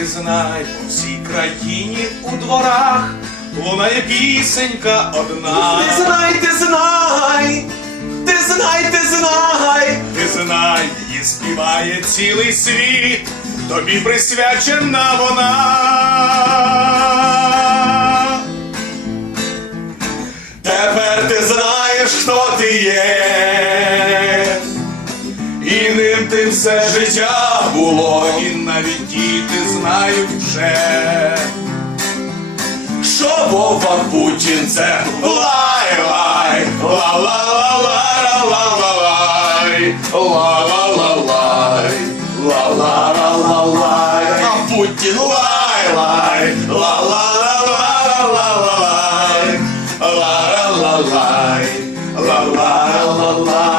ти знай, по всій країні у дворах лунає пісенька одна. Ти знай, ти знай, ти знай, ти знай, ти знай, її співає цілий світ, тобі присвячена вона. Тепер ти знаєш, хто ти є. І ним ти все життя було, і навіть діти знають вже, що Вова Путін це лай-лай, ла-ла-ла-лай, ла-ла-ла-лай, ла-ла-ла-лай, а Путін лай-лай, ла-ла-ла-ла-лай, ла-ла-ла-лай, ла-ла-ла-лай.